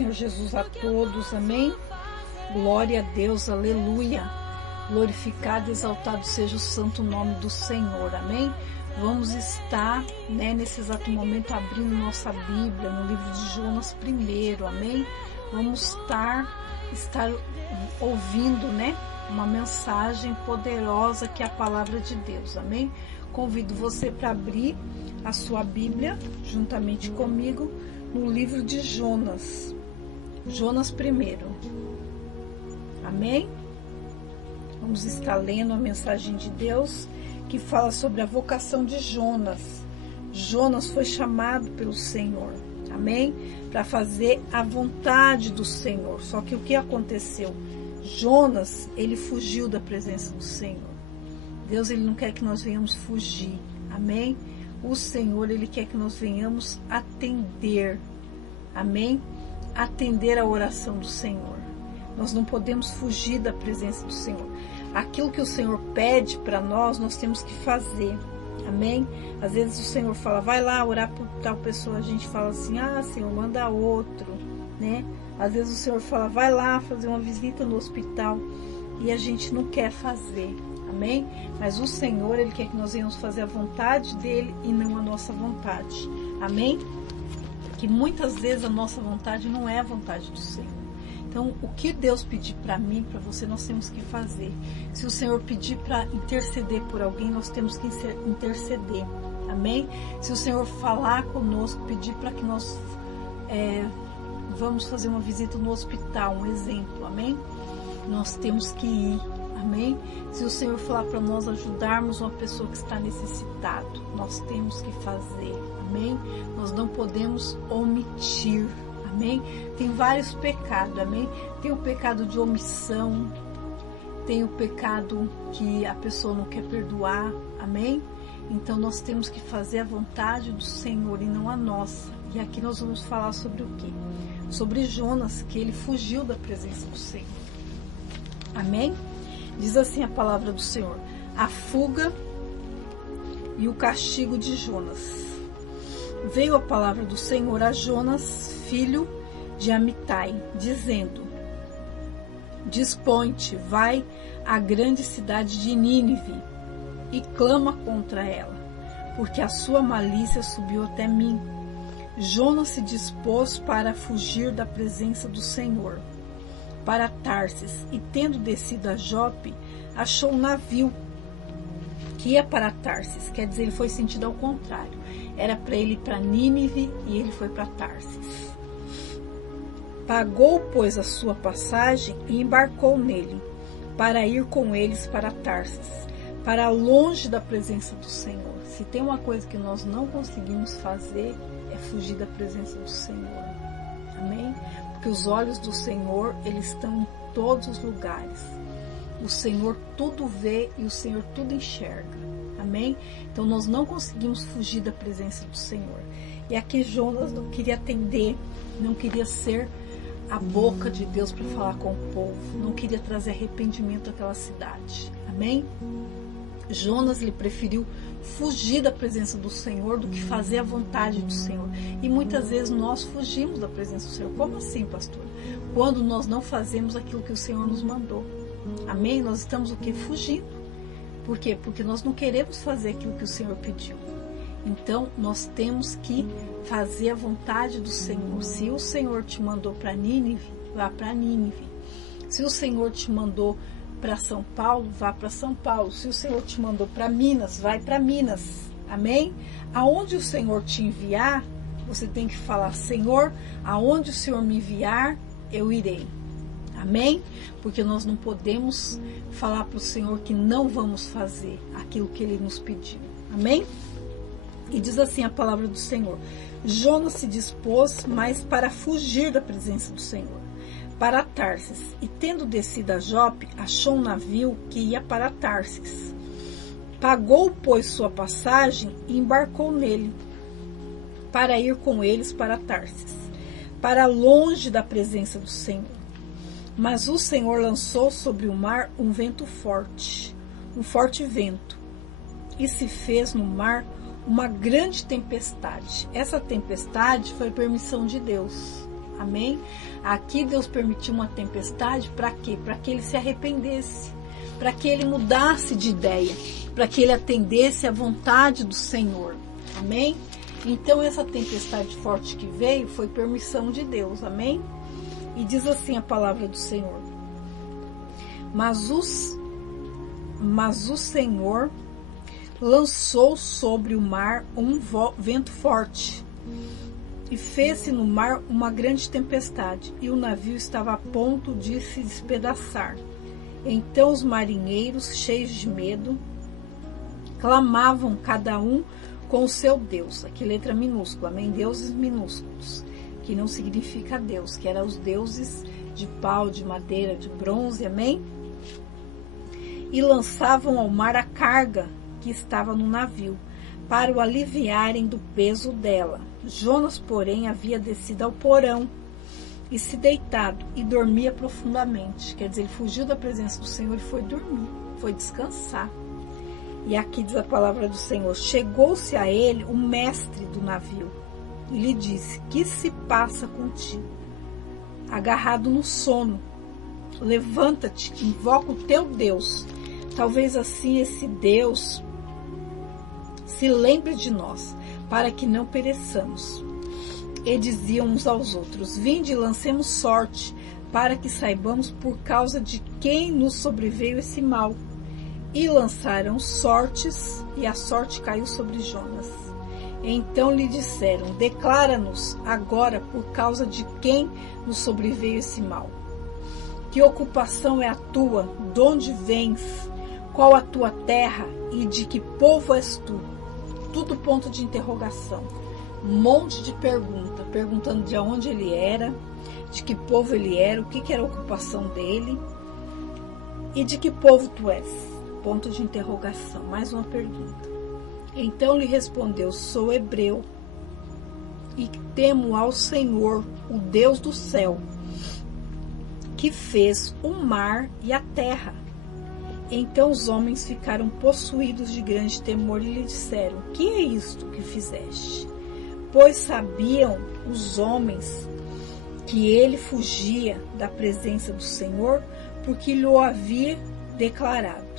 Senhor Jesus a todos, amém? Glória a Deus, aleluia. Glorificado e exaltado seja o santo nome do Senhor, amém? Vamos estar, nesse exato momento, abrindo nossa Bíblia no livro de Jonas primeiro, amém? Vamos estar ouvindo, uma mensagem poderosa que é a palavra de Deus, amém? Convido você para abrir a sua Bíblia, juntamente comigo, no livro de Jonas. Jonas primeiro, amém? Vamos estar lendo a mensagem de Deus que fala sobre a vocação de Jonas. Jonas foi chamado pelo Senhor, amém? Para fazer a vontade do Senhor. Só que o que aconteceu? Jonas, ele fugiu da presença do Senhor. Deus, ele não quer que nós venhamos fugir, amém? O Senhor, ele quer que nós venhamos atender, amém? Atender a oração do Senhor. Nós não podemos fugir da presença do Senhor. Aquilo que o Senhor pede para nós temos que fazer, amém? Às vezes o Senhor fala, vai lá orar por tal pessoa, a gente fala assim, Senhor, manda outro, Às vezes o Senhor fala, vai lá fazer uma visita no hospital, e a gente não quer fazer, amém? Mas o Senhor, ele quer que nós venhamos fazer a vontade dele e não a nossa vontade, amém? Que muitas vezes a nossa vontade não é a vontade do Senhor. Então, o que Deus pedir para mim, para você, nós temos que fazer. Se o Senhor pedir para interceder por alguém, nós temos que interceder, amém? Se o Senhor falar conosco, pedir para que nós vamos fazer uma visita no hospital, um exemplo, amém? Nós temos que ir, amém? Se o Senhor falar para nós ajudarmos uma pessoa que está necessitada, nós temos que fazer, amém? Nós não podemos omitir, amém? Tem vários pecados, amém? Tem o pecado de omissão, tem o pecado que a pessoa não quer perdoar, amém? Então nós temos que fazer a vontade do Senhor e não a nossa. E aqui nós vamos falar sobre o quê? Sobre Jonas, que ele fugiu da presença do Senhor, amém? Diz assim a palavra do Senhor: a fuga e o castigo de Jonas. Veio a palavra do Senhor a Jonas, filho de Amitai, dizendo: dispõe-te, vai à grande cidade de Nínive e clama contra ela, porque a sua malícia subiu até mim. Jonas se dispôs para fugir da presença do Senhor, para Tarsis, e tendo descido a Jope, achou um navio que ia para Tarsis. Quer dizer, ele foi sentido ao contrário. Era para ele ir para Nínive e ele foi para Tarsis. Pagou, pois, a sua passagem e embarcou nele, para ir com eles para Tarsis, para longe da presença do Senhor. Se tem uma coisa que nós não conseguimos fazer, é fugir da presença do Senhor. Amém? Porque os olhos do Senhor, eles estão em todos os lugares. O Senhor tudo vê e o Senhor tudo enxerga. Amém? Então nós não conseguimos fugir da presença do Senhor. E aqui Jonas não queria atender, não queria ser a boca de Deus para falar com o povo, não queria trazer arrependimento àquela cidade. Amém? Jonas, ele preferiu fugir da presença do Senhor do que fazer a vontade do Senhor. E muitas vezes nós fugimos da presença do Senhor. Como assim, pastor? Quando nós não fazemos aquilo que o Senhor nos mandou. Amém? Nós estamos o quê? Fugindo. Por quê? Porque nós não queremos fazer aquilo que o Senhor pediu. Então, nós temos que fazer a vontade do Senhor. Se o Senhor te mandou para Nínive, vá para Nínive. Se o Senhor te mandou para São Paulo, vá para São Paulo. Se o Senhor te mandou para Minas, vai para Minas. Amém? Aonde o Senhor te enviar, você tem que falar: Senhor, aonde o Senhor me enviar, eu irei. Amém? Porque nós não podemos falar para o Senhor que não vamos fazer aquilo que Ele nos pediu. Amém? E diz assim a palavra do Senhor: Jonas se dispôs, mas para fugir da presença do Senhor, para Tarsis, e tendo descido a Jope, achou um navio que ia para Tarsis. Pagou, pois, sua passagem e embarcou nele, para ir com eles para Tarsis, para longe da presença do Senhor. Mas o Senhor lançou sobre o mar um vento forte, um forte vento, e se fez no mar uma grande tempestade. Essa tempestade foi permissão de Deus. Amém? Aqui Deus permitiu uma tempestade para quê? Para que ele se arrependesse, para que ele mudasse de ideia, para que ele atendesse à vontade do Senhor. Amém? Então essa tempestade forte que veio foi permissão de Deus. Amém? E diz assim a palavra do Senhor: Mas o Senhor lançou sobre o mar um vento forte, e fez-se no mar uma grande tempestade, e o navio estava a ponto de se despedaçar. Então os marinheiros, cheios de medo, clamavam cada um com o seu Deus. Aqui letra minúscula, amém? Deuses minúsculos, que não significa Deus, que eram os deuses de pau, de madeira, de bronze, amém? E lançavam ao mar a carga que estava no navio, para o aliviarem do peso dela. Jonas, porém, havia descido ao porão e se deitado, e dormia profundamente. Quer dizer, ele fugiu da presença do Senhor e foi dormir, foi descansar. E aqui diz a palavra do Senhor: chegou-se a ele o mestre do navio e lhe disse: que se passa contigo? Agarrado no sono, levanta-te, invoca o teu Deus. Talvez assim esse Deus se lembre de nós, para que não pereçamos. E diziam uns aos outros: vinde e lancemos sorte, para que saibamos por causa de quem nos sobreveio esse mal. E lançaram sortes, e a sorte caiu sobre Jonas. Então lhe disseram: declara-nos agora por causa de quem nos sobreveio esse mal. Que ocupação é a tua? De onde vens? Qual a tua terra? E de que povo és tu? Tudo ponto de interrogação. Um monte de pergunta, perguntando de onde ele era, de que povo ele era, o que era a ocupação dele e de que povo tu és. Ponto de interrogação, mais uma pergunta. Então lhe respondeu: sou hebreu e temo ao Senhor, o Deus do céu, que fez o mar e a terra. Então os homens ficaram possuídos de grande temor e lhe disseram: que é isto que fizeste? Pois sabiam os homens que ele fugia da presença do Senhor, porque lhe o havia declarado.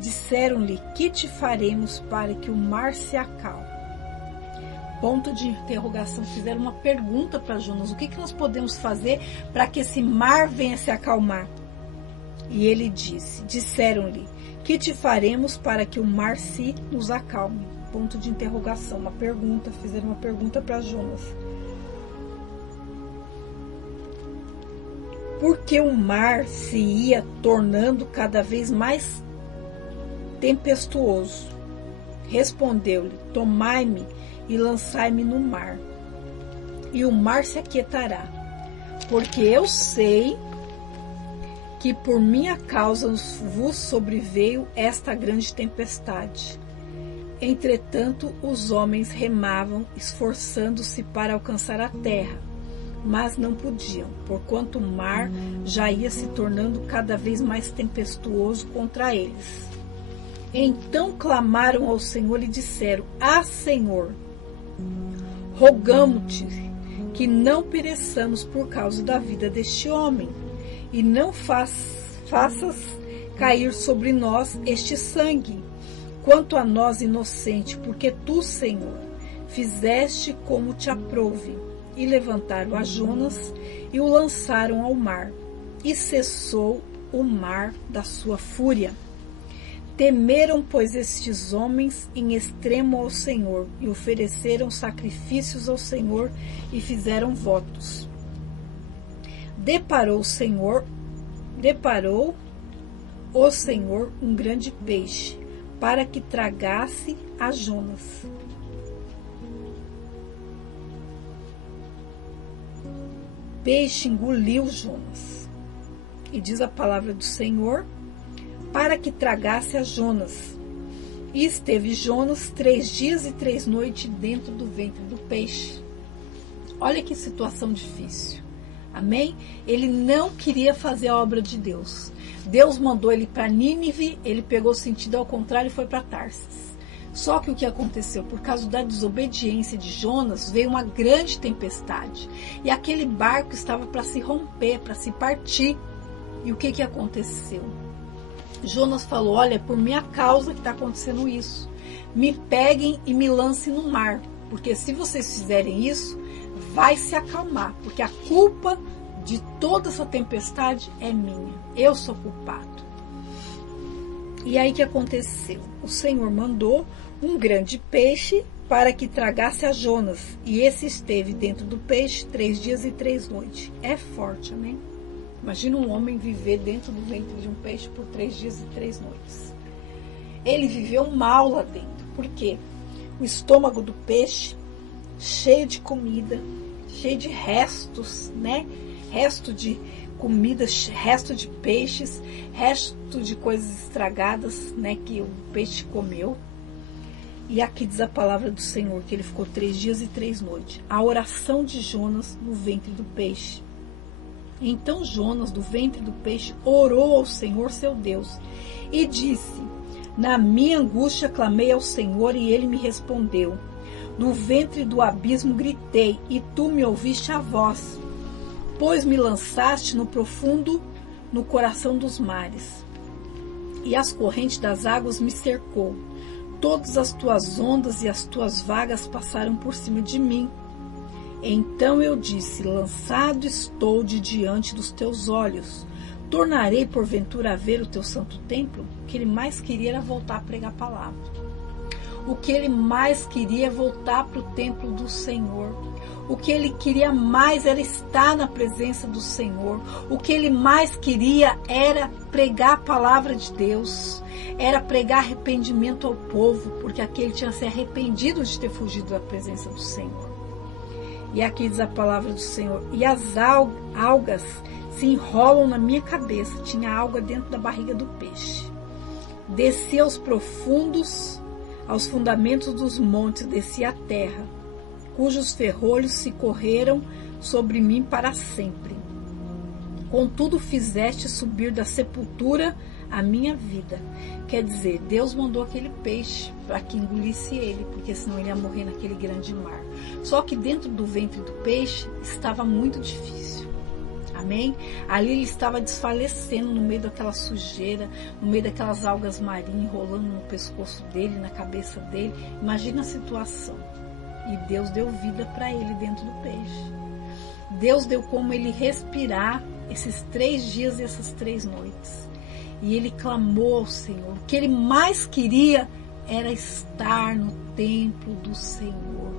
Disseram-lhe: que te faremos para que o mar se acalme? Ponto de interrogação. Fizeram uma pergunta para Jonas: o que nós podemos fazer para que esse mar venha se acalmar? E ele disse: disseram-lhe: que te faremos para que o mar se nos acalme? Ponto de interrogação, uma pergunta. Fizeram uma pergunta para Jonas. Porque o mar se ia tornando cada vez mais tempestuoso. Respondeu-lhe: tomai-me e lançai-me no mar, e o mar se aquietará, porque eu sei que por minha causa vos sobreveio esta grande tempestade. Entretanto, os homens remavam, esforçando-se para alcançar a terra, mas não podiam, porquanto o mar já ia se tornando cada vez mais tempestuoso contra eles. Então clamaram ao Senhor e disseram: ah, Senhor, rogamo-te que não pereçamos por causa da vida deste homem, e não faças cair sobre nós este sangue, quanto a nós inocente, porque tu, Senhor, fizeste como te aprouve. E levantaram a Jonas e o lançaram ao mar, e cessou o mar da sua fúria. Temeram, pois, estes homens em extremo ao Senhor, e ofereceram sacrifícios ao Senhor e fizeram votos. Deparou o Senhor um grande peixe, para que tragasse a Jonas. Peixe engoliu Jonas. E diz a palavra do Senhor: para que tragasse a Jonas. E esteve Jonas 3 dias e 3 noites dentro do ventre do peixe. Olha que situação difícil. Amém? Ele não queria fazer a obra de Deus. Deus mandou ele para Nínive, ele pegou sentido ao contrário e foi para Tarsis. Só que o que aconteceu? Por causa da desobediência de Jonas, veio uma grande tempestade. E aquele barco estava para se romper, para se partir. E o que aconteceu? Jonas falou, olha, é por minha causa que está acontecendo isso. Me peguem e me lancem no mar. Porque se vocês fizerem isso, vai se acalmar. Porque a culpa de toda essa tempestade é minha. Eu sou culpado. E aí o que aconteceu? O Senhor mandou um grande peixe para que tragasse a Jonas. E esse esteve dentro do peixe 3 dias e 3 noites. É forte, amém? Imagina um homem viver dentro do ventre de um peixe por 3 dias e 3 noites. Ele viveu mal lá dentro. Por quê? O estômago do peixe, cheio de comida, cheio de restos, né? Resto de comida, resto de peixes, resto de coisas estragadas, né, que o peixe comeu. E aqui diz a palavra do Senhor, que ele ficou 3 dias e 3 noites. A oração de Jonas no ventre do peixe. Então Jonas, do ventre do peixe, orou ao Senhor seu Deus e disse, na minha angústia clamei ao Senhor e ele me respondeu. Do ventre do abismo gritei e tu me ouviste a voz. Pois me lançaste no profundo, no coração dos mares, e as correntes das águas me cercou. Todas as tuas ondas e as tuas vagas passaram por cima de mim. Então eu disse, lançado estou de diante dos teus olhos. Tornarei porventura a ver o teu santo templo? O que ele mais queria era voltar a pregar a palavra. O que ele mais queria é voltar para o templo do Senhor. O que ele queria mais era estar na presença do Senhor. O que ele mais queria era pregar a palavra de Deus. Era pregar arrependimento ao povo, porque aquele tinha se arrependido de ter fugido da presença do Senhor. E aqui diz a palavra do Senhor. E as algas se enrolam na minha cabeça. Tinha alga dentro da barriga do peixe. Desci aos profundos, aos fundamentos dos montes, desci à terra, cujos ferrolhos se correram sobre mim para sempre. Contudo fizeste subir da sepultura a minha vida. Quer dizer, Deus mandou aquele peixe para que engolisse ele, porque senão ele ia morrer naquele grande mar. Só que dentro do ventre do peixe estava muito difícil. Amém? Ali ele estava desfalecendo no meio daquela sujeira, no meio daquelas algas marinhas rolando no pescoço dele, na cabeça dele. Imagina a situação. E Deus deu vida para ele dentro do peixe. Deus deu como ele respirar esses 3 dias e essas 3 noites. E ele clamou ao Senhor. O que ele mais queria era estar no templo do Senhor.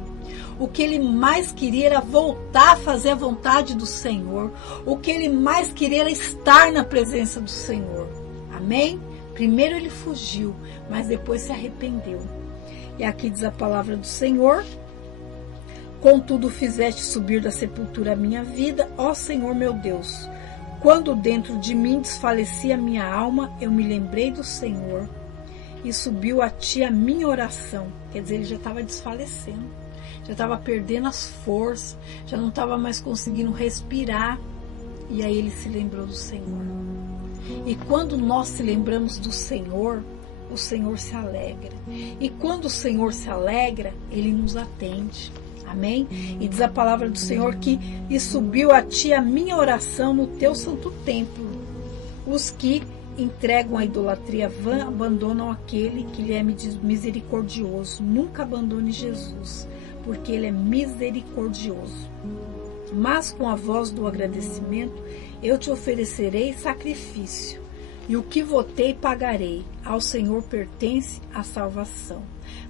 O que ele mais queria era voltar a fazer a vontade do Senhor. O que ele mais queria era estar na presença do Senhor. Amém? Primeiro ele fugiu, mas depois se arrependeu. E aqui diz a palavra do Senhor. Contudo fizeste subir da sepultura a minha vida, ó Senhor meu Deus. Quando dentro de mim desfalecia a minha alma, eu me lembrei do Senhor e subiu a ti a minha oração. Quer dizer, ele já estava desfalecendo, já estava perdendo as forças, já não estava mais conseguindo respirar. E aí ele se lembrou do Senhor. E quando nós se lembramos do Senhor, o Senhor se alegra. E quando o Senhor se alegra, ele nos atende. Amém? E diz a palavra do Senhor que e subiu a ti a minha oração no teu santo templo. Os que entregam a idolatria vã abandonam aquele que lhe é misericordioso. Nunca abandone Jesus, porque ele é misericordioso. Mas com a voz do agradecimento eu te oferecerei sacrifício, e o que votei pagarei. Ao Senhor pertence a salvação.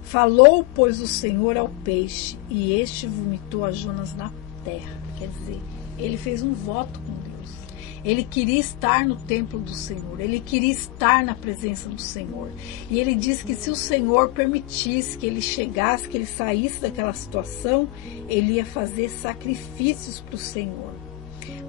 Falou, pois, o Senhor ao peixe, e este vomitou a Jonas na terra. Quer dizer, ele fez um voto com Deus. Ele queria estar no templo do Senhor. Ele queria estar na presença do Senhor. E ele disse que se o Senhor permitisse que ele chegasse, que ele saísse daquela situação, ele ia fazer sacrifícios para o Senhor.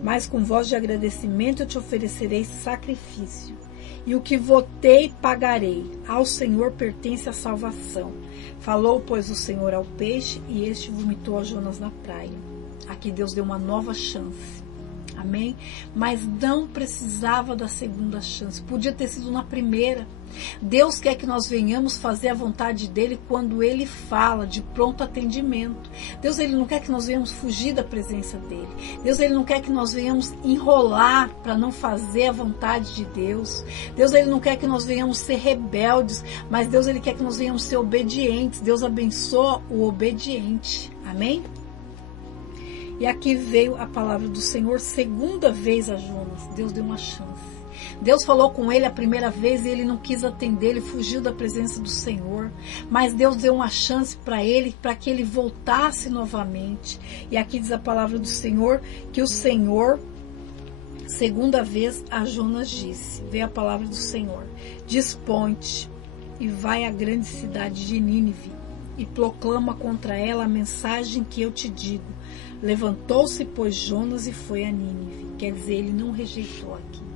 Mas com voz de agradecimento eu te oferecerei sacrifício. E o que votei, pagarei. Ao Senhor pertence a salvação. Falou, pois, o Senhor ao peixe, e este vomitou a Jonas na praia. Aqui Deus deu uma nova chance. Amém? Mas não precisava da segunda chance. Podia ter sido na primeira. Deus quer que nós venhamos fazer a vontade dele quando ele fala, de pronto atendimento. Deus, ele não quer que nós venhamos fugir da presença dele. Deus, ele não quer que nós venhamos enrolar para não fazer a vontade de Deus. Deus, ele não quer que nós venhamos ser rebeldes, mas Deus, ele quer que nós venhamos ser obedientes. Deus abençoa o obediente. Amém? E aqui veio a palavra do Senhor segunda vez a Jonas. Deus deu uma chance. Deus falou com ele a primeira vez e ele não quis atender, ele fugiu da presença do Senhor. Mas Deus deu uma chance para ele, para que ele voltasse novamente. E aqui diz a palavra do Senhor, que o Senhor, segunda vez, a Jonas disse, veio a palavra do Senhor: dispõe-te e vai à grande cidade de Nínive e proclama contra ela a mensagem que eu te digo. Levantou-se, pois, Jonas e foi a Nínive. Quer dizer, ele não rejeitou aqui.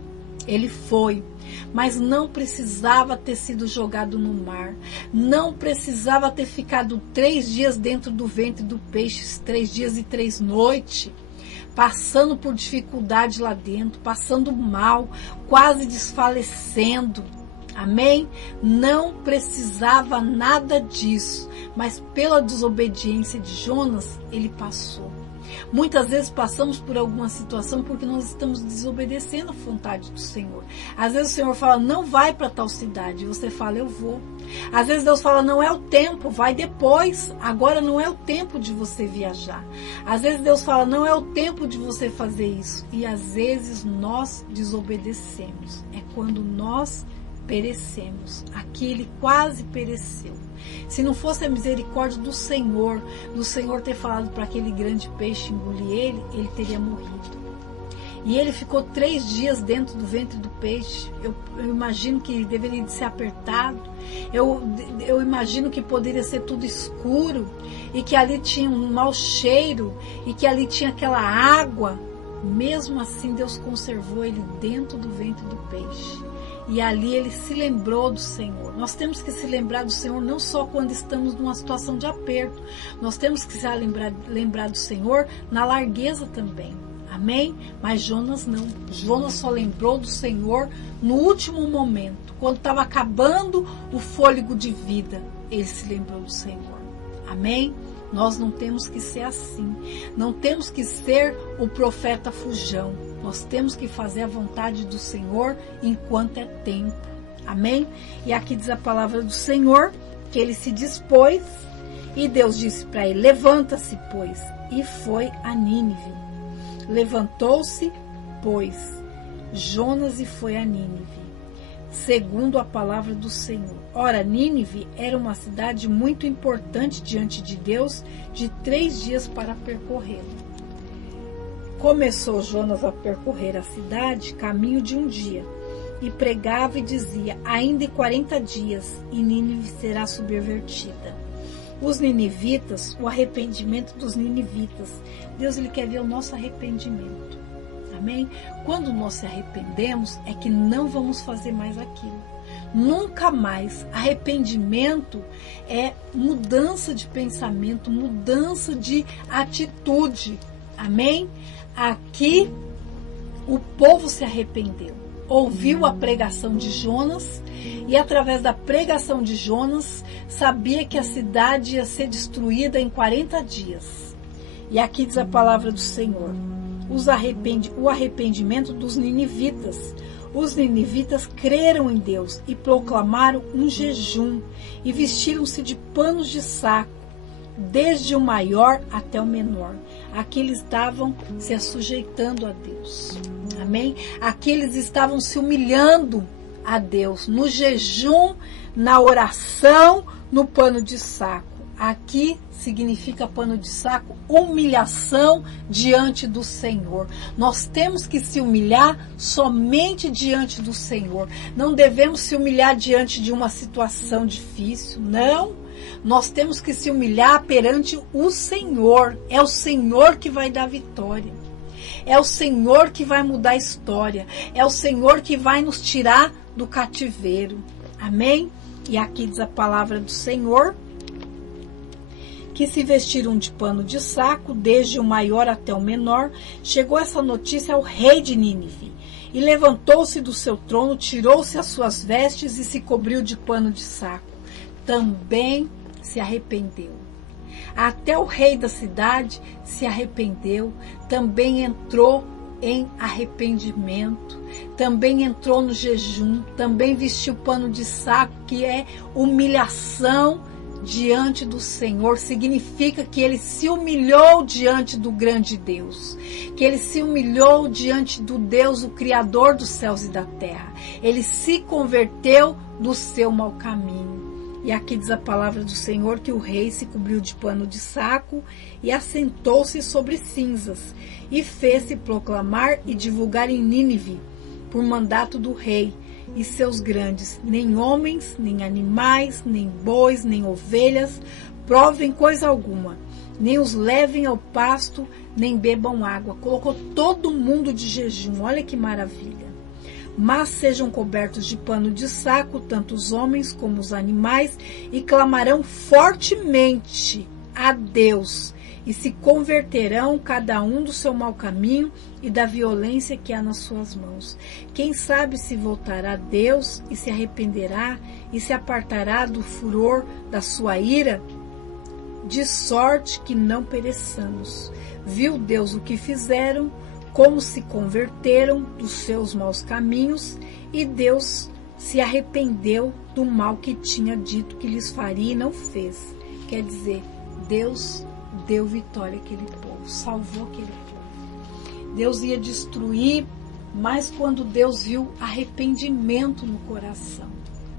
Ele foi, mas não precisava ter sido jogado no mar, não precisava ter ficado 3 dias dentro do ventre do peixe, 3 dias e 3 noites, passando por dificuldade lá dentro, passando mal, quase desfalecendo. Amém? Não precisava nada disso, mas pela desobediência de Jonas, ele passou. Muitas vezes passamos por alguma situação porque nós estamos desobedecendo a vontade do Senhor. Às vezes o Senhor fala, não vai para tal cidade. E você fala, eu vou. Às vezes Deus fala, não é o tempo, vai depois. Agora não é o tempo de você viajar. Às vezes Deus fala, não é o tempo de você fazer isso. E às vezes nós desobedecemos. É quando nós perecemos. Aqui ele quase pereceu. Se não fosse a misericórdia do Senhor ter falado para aquele grande peixe engolir ele, ele teria morrido. E ele ficou 3 dias dentro do ventre do peixe. Eu imagino que deveria ser apertado. Eu imagino que poderia ser tudo escuro e que ali tinha um mau cheiro e que ali tinha aquela água. Mesmo assim, Deus conservou ele dentro do ventre do peixe. E ali ele se lembrou do Senhor. Nós temos que se lembrar do Senhor não só quando estamos numa situação de aperto. Nós temos que se lembrar do Senhor na largueza também. Amém? Mas Jonas não. Jonas só lembrou do Senhor no último momento. Quando estava acabando o fôlego de vida, ele se lembrou do Senhor. Amém? Nós não temos que ser assim. Não temos que ser o profeta fujão. Nós temos que fazer a vontade do Senhor enquanto é tempo. Amém? E aqui diz a palavra do Senhor, que ele se dispôs e Deus disse para ele, levanta-se, pois, e foi a Nínive. Levantou-se, pois, Jonas e foi a Nínive, segundo a palavra do Senhor. Ora, Nínive era uma cidade muito importante diante de Deus, de 3 dias para percorrê-la. Começou Jonas a percorrer a cidade, caminho de 1 dia, e pregava e dizia, ainda em 40 dias, e Nínive será subvertida. Os ninivitas, o arrependimento dos ninivitas. Deus, ele quer ver o nosso arrependimento. Amém? Quando nós se arrependemos, é que não vamos fazer mais aquilo. Nunca mais. Arrependimento é mudança de pensamento, mudança de atitude. Amém? Aqui o povo se arrependeu, ouviu a pregação de Jonas e através da pregação de Jonas sabia que a cidade ia ser destruída em 40 dias. E aqui diz a palavra do Senhor, o arrependimento dos ninivitas. Os ninivitas creram em Deus e proclamaram um jejum e vestiram-se de panos de saco, desde o maior até o menor. Aqui eles estavam se assujeitando a Deus. Amém? Aqui eles estavam se humilhando a Deus, no jejum, na oração, no pano de saco. Aqui significa pano de saco, humilhação diante do Senhor. Nós temos que se humilhar somente diante do Senhor. Não devemos se humilhar diante de uma situação difícil, não. Nós temos que se humilhar perante o Senhor. É o Senhor que vai dar vitória. É o Senhor que vai mudar a história. É o Senhor que vai nos tirar do cativeiro. Amém? E aqui diz a palavra do Senhor, que se vestiram de pano de saco, desde o maior até o menor. Chegou essa notícia ao rei de Nínive. E levantou-se do seu trono, tirou-se as suas vestes e se cobriu de pano de saco. Também se arrependeu. Até o rei da cidade se arrependeu, também entrou em arrependimento, também entrou no jejum, também vestiu pano de saco, que é humilhação diante do Senhor. Significa que ele se humilhou diante do grande Deus, que ele se humilhou diante do Deus, o Criador dos céus e da terra. Ele se converteu do seu mau caminho. E aqui diz a palavra do Senhor que o rei se cobriu de pano de saco e assentou-se sobre cinzas e fez-se proclamar e divulgar em Nínive, por mandato do rei e seus grandes: nem homens, nem animais, nem bois, nem ovelhas provem coisa alguma, nem os levem ao pasto, nem bebam água. Colocou todo mundo de jejum, olha que maravilha. Mas sejam cobertos de pano de saco, tanto os homens como os animais, e clamarão fortemente a Deus, e se converterão cada um do seu mau caminho e da violência que há nas suas mãos. Quem sabe se voltará a Deus e se arrependerá e se apartará do furor da sua ira, de sorte que não pereçamos. Viu Deus o que fizeram, como se converteram dos seus maus caminhos, e Deus se arrependeu do mal que tinha dito que lhes faria e não fez. Quer dizer, Deus deu vitória àquele povo, salvou aquele povo. Deus ia destruir, mas quando Deus viu arrependimento no coração,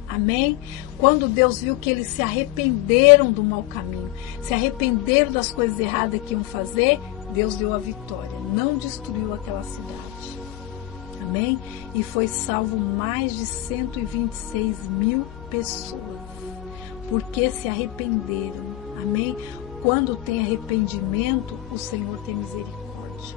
amém? Quando Deus viu que eles se arrependeram do mau caminho, se arrependeram das coisas erradas que iam fazer, Deus deu a vitória, não destruiu aquela cidade, amém? E foi salvo mais de 126 mil pessoas, porque se arrependeram, amém? Quando tem arrependimento, o Senhor tem misericórdia,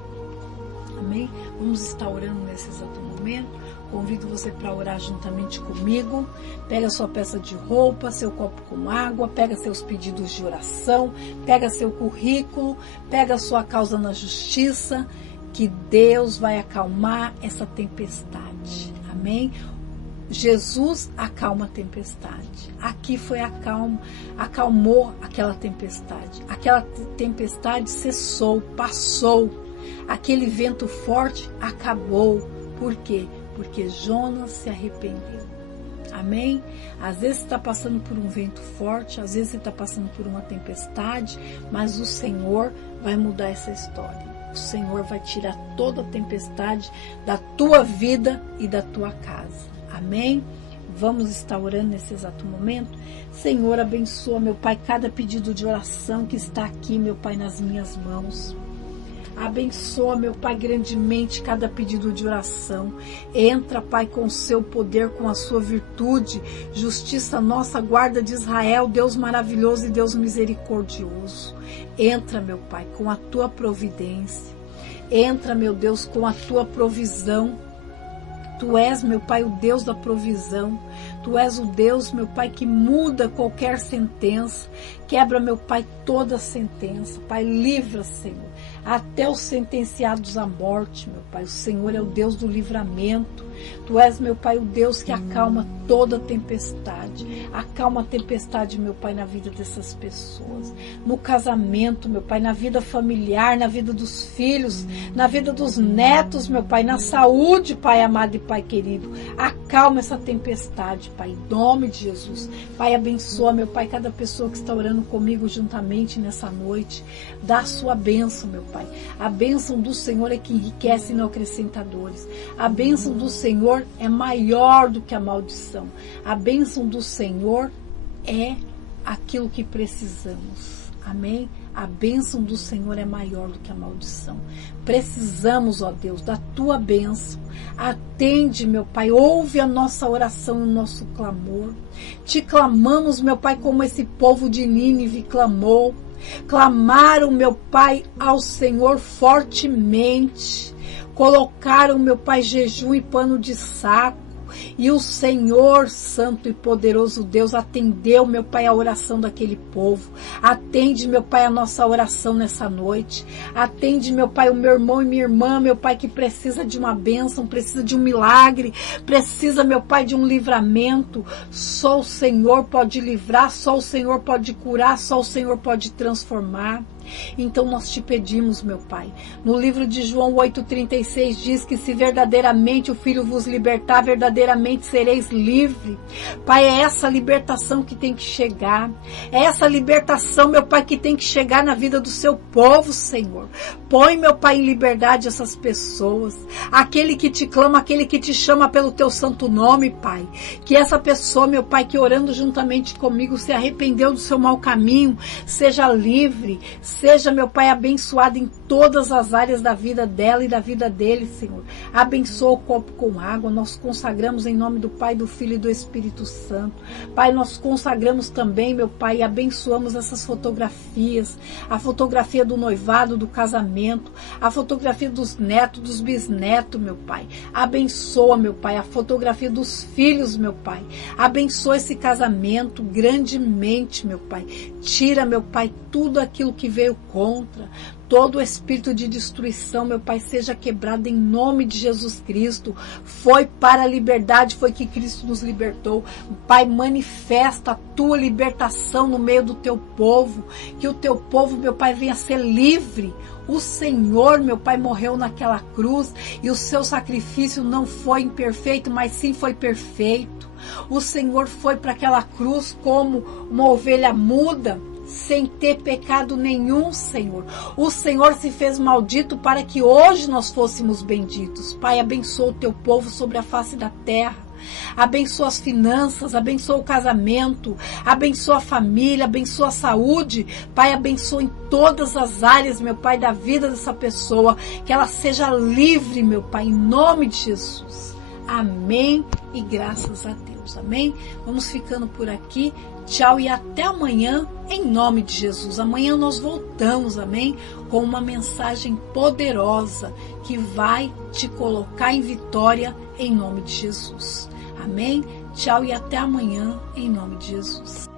amém? Vamos estar orando nesse exato momento. Convido você para orar juntamente comigo. Pega sua peça de roupa, seu copo com água, pega seus pedidos de oração, pega seu currículo, pega sua causa na justiça, que Deus vai acalmar essa tempestade, amém? Jesus acalma a tempestade. Aqui foi acalmou aquela tempestade. Aquela tempestade cessou, passou. Aquele vento forte acabou. Por quê? Porque Jonas se arrependeu. Amém? Às vezes você está passando por um vento forte, às vezes você está passando por uma tempestade, mas o Senhor vai mudar essa história. O Senhor vai tirar toda a tempestade da tua vida e da tua casa. Amém? Vamos estar orando nesse exato momento. Senhor, abençoa, meu Pai, cada pedido de oração que está aqui, meu Pai, nas minhas mãos. Abençoa, meu Pai, grandemente cada pedido de oração. Entra, Pai, com o seu poder, com a sua virtude. Justiça nossa, guarda de Israel, Deus maravilhoso e Deus misericordioso. Entra, meu Pai, com a tua providência. Entra, meu Deus, com a tua provisão. Tu és, meu Pai, o Deus da provisão. Tu és o Deus, meu Pai, que muda qualquer sentença. Quebra, meu Pai, toda sentença. Pai, livra, Senhor, até os sentenciados à morte, meu Pai. O Senhor é o Deus do livramento. Tu és, meu Pai, o Deus que acalma toda tempestade. Acalma a tempestade, meu Pai, na vida dessas pessoas. No casamento, meu Pai, na vida familiar, na vida dos filhos, na vida dos netos, meu Pai, na saúde, Pai amado e Pai querido. Acalma essa tempestade, Pai, em nome de Jesus. Pai, abençoa, meu Pai, cada pessoa que está orando comigo juntamente nessa noite. Dá a sua bênção, meu Pai. A bênção do Senhor é que enriquece e não acrescenta dores. A bênção do Senhor é maior do que a maldição. A bênção do Senhor é aquilo que precisamos. Amém? A bênção do Senhor é maior do que a maldição. Precisamos, ó Deus, da tua bênção. Atende, meu Pai, ouve a nossa oração e o nosso clamor. Te clamamos, meu Pai, como esse povo de Nínive clamou. Clamaram, meu Pai, ao Senhor fortemente. Colocaram, meu Pai, jejum e pano de saco. E o Senhor, santo e poderoso Deus, atendeu, meu Pai, a oração daquele povo. Atende, meu Pai, a nossa oração nessa noite. Atende, meu Pai, o meu irmão e minha irmã, meu Pai, que precisa de uma bênção, precisa de um milagre, precisa, meu Pai, de um livramento. Só o Senhor pode livrar, só o Senhor pode curar, só o Senhor pode transformar. Então nós te pedimos, meu Pai, no livro de João 8,36 diz que se verdadeiramente o Filho vos libertar, verdadeiramente sereis livres. Pai, é essa libertação que tem que chegar, é essa libertação, meu Pai, que tem que chegar na vida do seu povo, Senhor. Põe, meu Pai, em liberdade essas pessoas, aquele que te clama, aquele que te chama pelo teu santo nome, Pai, que essa pessoa, meu Pai, que orando juntamente comigo se arrependeu do seu mau caminho, seja livre, seja, meu Pai, abençoado em todas as áreas da vida dela e da vida dele, Senhor. Abençoa o copo com água. Nós consagramos em nome do Pai, do Filho e do Espírito Santo. Pai, nós consagramos também, meu Pai, e abençoamos essas fotografias. A fotografia do noivado, do casamento. A fotografia dos netos, dos bisnetos, meu Pai. Abençoa, meu Pai, a fotografia dos filhos, meu Pai. Abençoa esse casamento grandemente, meu Pai. Tira, meu Pai, tudo aquilo que veio contra, todo o espírito de destruição, meu Pai, seja quebrado em nome de Jesus Cristo. Foi para a liberdade, foi que Cristo nos libertou. Pai, manifesta a tua libertação no meio do teu povo, que o teu povo, meu Pai, venha ser livre. O Senhor, meu Pai, morreu naquela cruz e o seu sacrifício não foi imperfeito, mas sim foi perfeito. O Senhor foi para aquela cruz como uma ovelha muda, sem ter pecado nenhum, Senhor. O Senhor se fez maldito para que hoje nós fôssemos benditos. Pai, abençoa o teu povo sobre a face da terra. Abençoa as finanças, abençoa o casamento, abençoa a família, abençoa a saúde. Pai, abençoa em todas as áreas, meu Pai, da vida dessa pessoa. Que ela seja livre, meu Pai, em nome de Jesus. Amém e graças a Deus. Amém? Vamos ficando por aqui. Tchau e até amanhã, em nome de Jesus. Amanhã nós voltamos, amém? Com uma mensagem poderosa que vai te colocar em vitória em nome de Jesus. Amém? Tchau e até amanhã, em nome de Jesus.